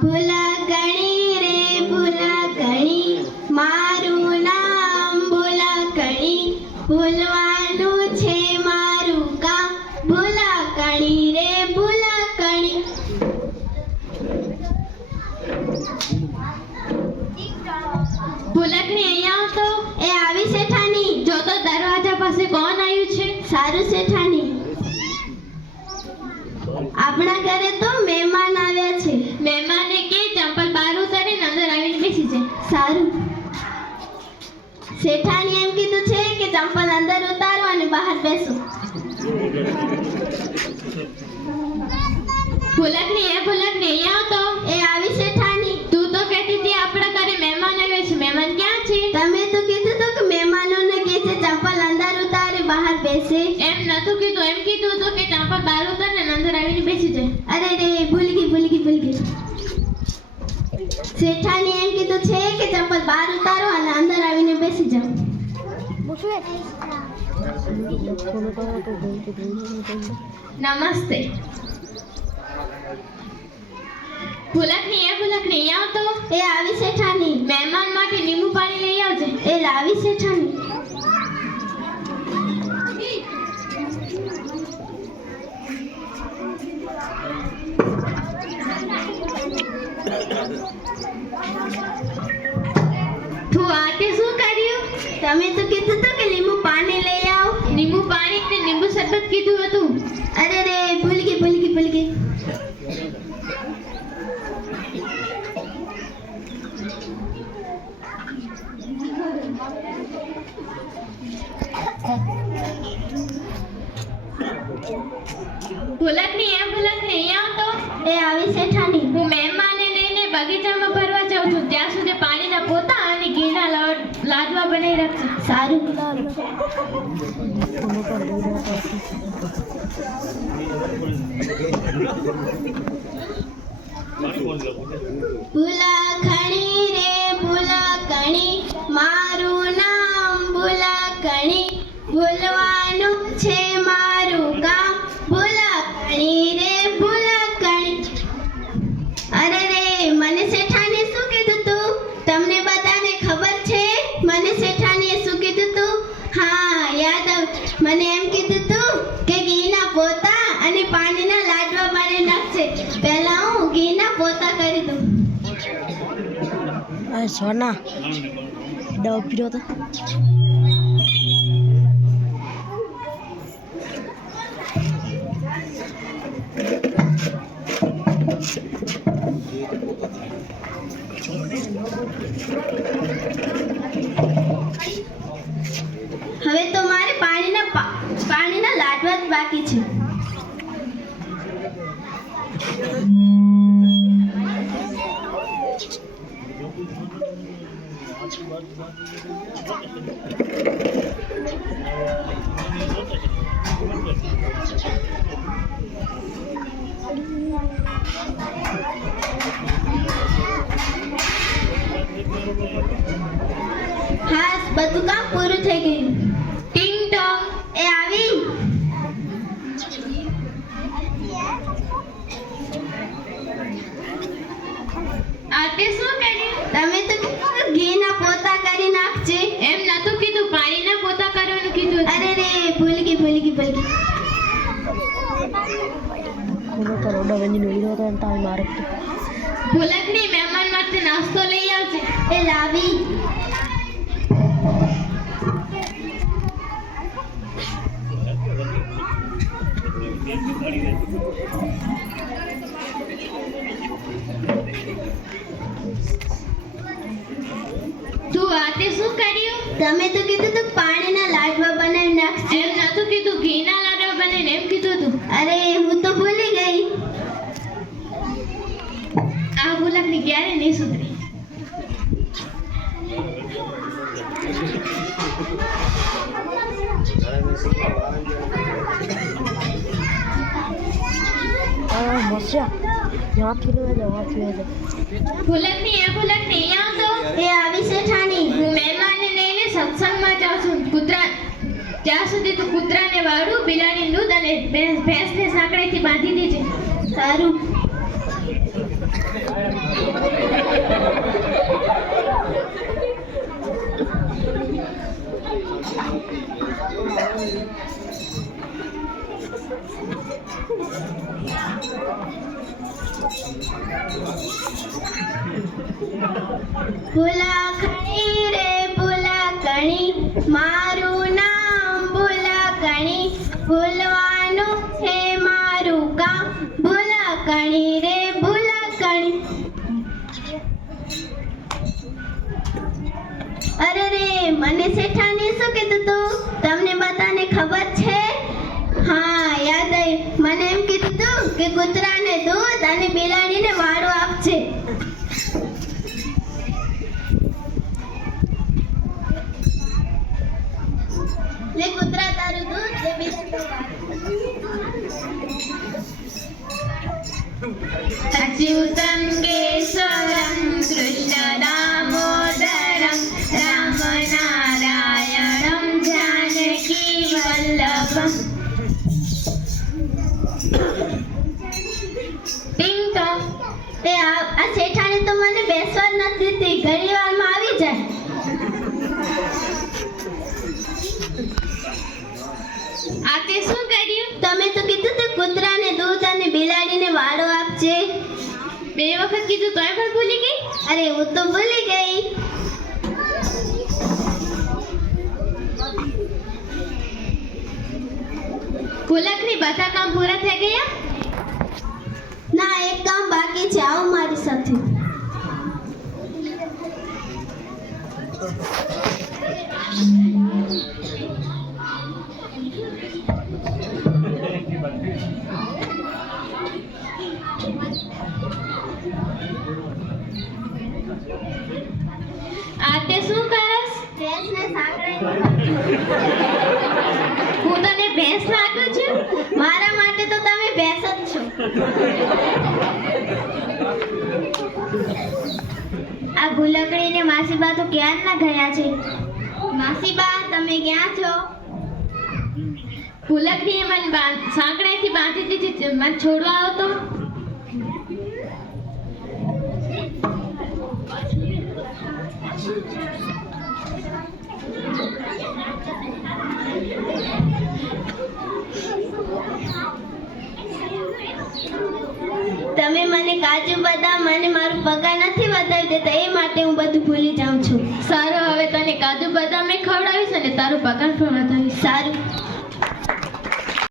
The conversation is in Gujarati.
ભૂલકણી રે ભૂલકણી, મારું નામ ભૂલકણી, ભૂલવાનું છે મારું કામ, ભૂલકણી રે ભૂલકણી. ભૂલકણી અહીંયા આવ તો. એ આવી શેઠાણી. જો તો દરવાજા પાસે કોણ આવ્યું છે? સારું શેઠાણી. આપણા ઘરે તો મહેમાન આવ્યા છે. મહેમાને કે ચંપલ બહાર ઉતારીને અંદર આવીને બેસી જાય. સારું. શેઠાણી એમ કીધું છે કે ચંપલ અંદર ઉતારો અને બહાર બેસો. ભૂલકણી અહીંયા આવ તો. એ આવી શેઠાણી. તું તો કહેતી હતી આપણા ઘરે મહેમાન આવ્યા છે. મહેમાન ક્યાં છે? તમે તો કીધું તો કે મહેમાનોને કે છે ચંપલ અંદર ઉતારે બહાર બેસે. એમ નતું કીધું. એમ કીધું તો કે ચંપલ બહાર ઉતારે ને અંદર આવીને બેસી જાય. અરે રે, ભૂલી ગઈ. શેઠાણી એમ કીધું છે કે ચંપલ બહાર ઉતારો અને અંદર આવીને બેસી જાઓ. નમસ્તે. ભૂલકણી અહીંયા આવ તો. એ આવી શેઠાણી. મહેમાન માટે લીંબુ પાણી લઈ આવજે. એ લાવી શેઠાણી. તું આતે શું કર્યું? તમે તો કીધું હતું કે લીંબુ પાણી લઈ આવ. લીંબુ પાણી કે લીંબુ શરબત કીધું હતું. અરે રે, ભૂલી ગઈ. ભૂલકણી અહીંયા આવ તો. એ આવી શેઠાણી. હું મહેમાનને લઈને બગીચામાં ફરવા જાઉં છું. ત્યાં સુધી પાણીના પોતા અને ઘીના લાડવા બનાવી રાખજો. સારું. ભૂલકણી રે ભૂલકણી, મારું નામ ભૂલકણી, ભૂલવાનું છે મારું કામ, ભૂલકણી રે ભૂલકણી. અરે રે, મને શેઠાણીએ શું કીધું તું? તમને બધાને ખબર છે મને શેઠાણીએ શું કીધું તું? હા, યાદ આવ. મને એમ કીધું તું કે ઘીના પોતા અને પાણીના લાડવા બનાવી નાખશે. પહેલા હું ઘીના પોતા કરી દઉં. સોના દવા પીરો તો. હવે તો મારે પાણીના લાડવા જ બાકી છે. હા, બધું કામ પૂરું થઈ ગયું. ટિંગ ટોંગ. એ આવી. આતે શું કર્યું? તમે તો કીધું ઘીના પોતા કરી નાખજે. એમ નતું કીધું, પાણીના પોતા કરવાનું કીધું. અરે રે, ભૂલી ગઈ. ભૂલકણી મહેમાન માટે નાસ્તો લઈ આવજે. એ લાવી. તું આતે શું કર્યું? તમે તો કીધું તું પાણીના લાડવા બનાવી નાખશે. એમ નતું કીધું, ઘીના લાડવા બનાવીને એમ કીધું તું. અરે, હું તો ભૂલી ગઈ. આ ભૂલકણી ક્યારે નહીં સુધરી. ભૂલકણી અહીંયા તો. એ આવી શેઠાણી. હું મહેમાનને લઈને સત્સંગમાં જાઉં છું. ત્યાં સુધી તું કૂતરાને વાળું, બિલાડીનું દૂધ અને ભેંસને સાંકળેથી બાંધી દેજે. સારું. ભૂલકણી રે ભૂલકણી મારું નામ ભૂલકણી ભૂલવાનું છે મારું કામ ભૂલકણી રે ભૂલકણી. અરે રે મને શેઠાને શું કીધું તું? તમને બધાને ખબર છે? હા યાદ આવ્યું. મને એમ કીધું તું કે કૂતરાને દૂધ અને બિલાડીને વાળો આપજે. લે કૂતરા તારું દૂધ લે બિલાડી અચ્યુતમ કેશવમ કૃષ્ણ દામોદરમ રામનારાયણમ જાનકી વલ્લભમ. પિંકા તે આ શેઠાણી તો મને બેસવા જ નથી દીધી. ઘણી વારમાં આવી જાય. આ તે શું કર્યું? તમે તો કીધું તે કૂતરાને દૂધ અને બિલાડીને વાળો આપજે. 2 વખત કીધું તોય પણ ભૂલી ગઈ? અરે હું તો ભૂલી ગઈ. ભૂલકની બધા કામ પૂરા થઈ ગયા? ના એક કામ બાકી છે. આવો મારી સાથે. આ તે શું કરસ? ભેંસને સાંકળે. હું તને ભેંસ લાગું છું? મારા માટે તો તમે ભેંસ જ છો. આ ભૂલકડીને માસીબા તો ક્યારના ગયા છે. માસીબા તમે ક્યાં છો? ભૂલકડીએ મને સાંકળેથી બાંધી દીધી. મને છોડવા આવો તો. તમે મને કાજુ બદામ અને મારું પગાર નથી વધાવી દેતા એ માટે હું બધું ભૂલી જાઉં છું. સારું હવે તને કાજુ બદામ ખવડાવીશ અને તારું પગાર પણ વધાવીશ. સારું.